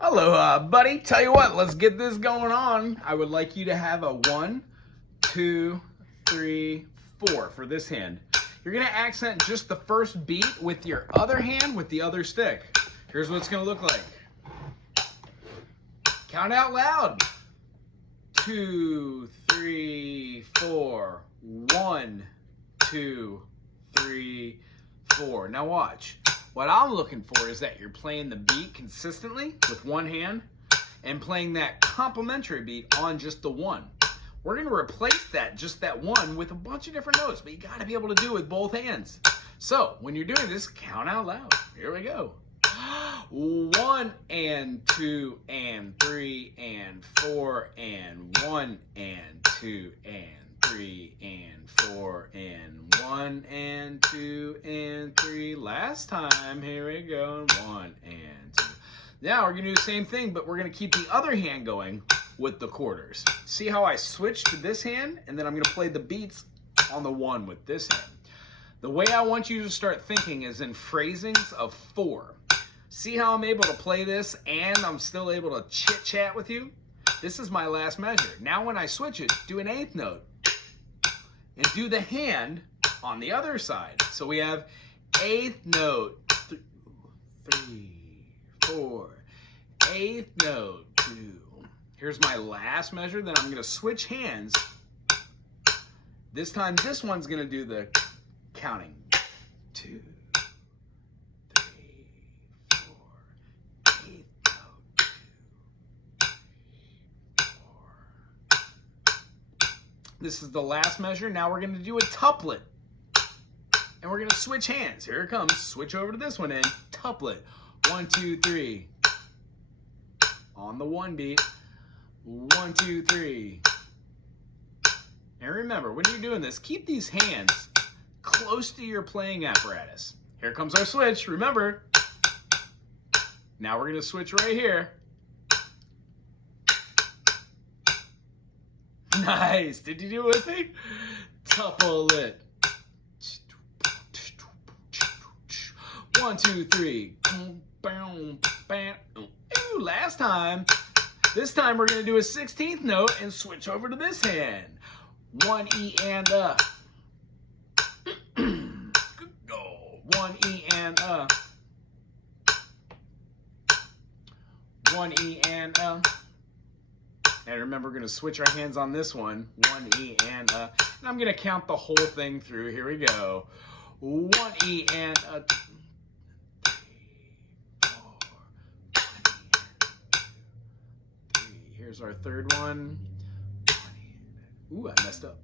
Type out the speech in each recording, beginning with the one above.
Aloha, buddy. Tell you what, let's get this going on. I would like you to have a 1, 2, 3, 4 for this hand. You're going to accent just the first beat with your other hand with the other stick. Here's what it's going to look like. Count out loud. 2, 3, 4. 1, 2, 3, 4. Now watch. What I'm looking for is that you're playing the beat consistently with one hand and playing that complementary beat on just the one. We're going to replace that, just that one, with a bunch of different notes, but you got to be able to do it with both hands. So when you're doing this, count out loud. Here we go. 1 and 2 and 3 and 4 and 1 and 2 and 3 and 4 and 1 and 2 and 3. Last time, here we go. 1 and 2. Now we're going to do the same thing, but we're going to keep the other hand going with the quarters. See how I switch to this hand, and then I'm going to play the beats on the one with this hand. The way I want you to start thinking is in phrasings of 4. See how I'm able to play this and I'm still able to chit-chat with you? This is my last measure. Now when I switch it, do an eighth note. And do the hand on the other side. So we have eighth note, 2, 3, 4. Eighth note, 2. Here's my last measure. Then I'm going to switch hands. This time, this one's going to do the counting. 2, 3, 4. Eighth note, 2, 3, 4. This is the last measure. Now we're going to do a tuplet. And we're going to switch hands. Here it comes. Switch over to this one and tuplet. 1, 2, 3. On the one beat. 1, 2, 3. And remember, when you're doing this, keep these hands close to your playing apparatus. Here comes our switch. Remember. Now we're going to switch right here. Nice. Did you do it with me? Tuplet. 1, 2, 3. Ooh, last time. This time we're going to do a 16th note and switch over to this hand. 1 E and a. Good go. 1 E and a. 1 E and a. And remember, we're going to switch our hands on this one. 1 E and a. And I'm going to count the whole thing through. Here we go. 1 E and a. 3, 4. 1 E and a. 3. Here's our third one. 1 E and a. Ooh, I messed up.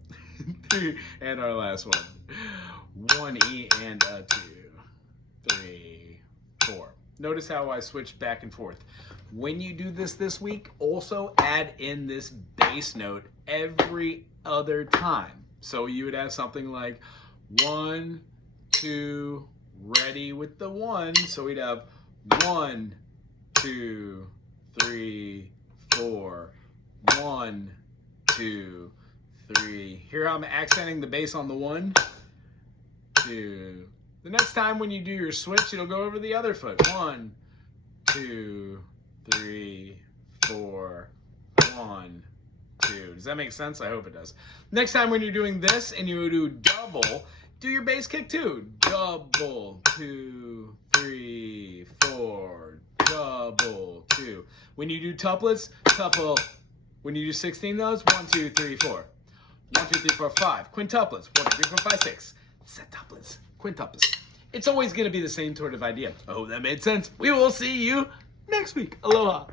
3. And our last one. 1 E and a 2. 3, 4. Notice how I switch back and forth. When you do this week, also add in this bass note every other time. So you would have something like 1, 2, ready with the 1. So we'd have 1, 2, 3, 4. 1, 2, 3. Here I'm accenting the bass on the 1, 2. The next time when you do your switch, it'll go over the other foot. 1, 2, 3, 4. 1, 2. Does that make sense? I hope it does. Next time when you're doing this and you do double, do your bass kick too. Double, 2, 3, 4. Double, 2. When you do tuplets, tuple. When you do 16 notes, 1, 2, 3, 4. 1, 2, 3, 4, 5. Quintuplets. 1, 2, 3, 4, 5, 6. Septuplets. Quintuplets. It's always going to be the same sort of idea. I hope that made sense. We will see you next week. Aloha.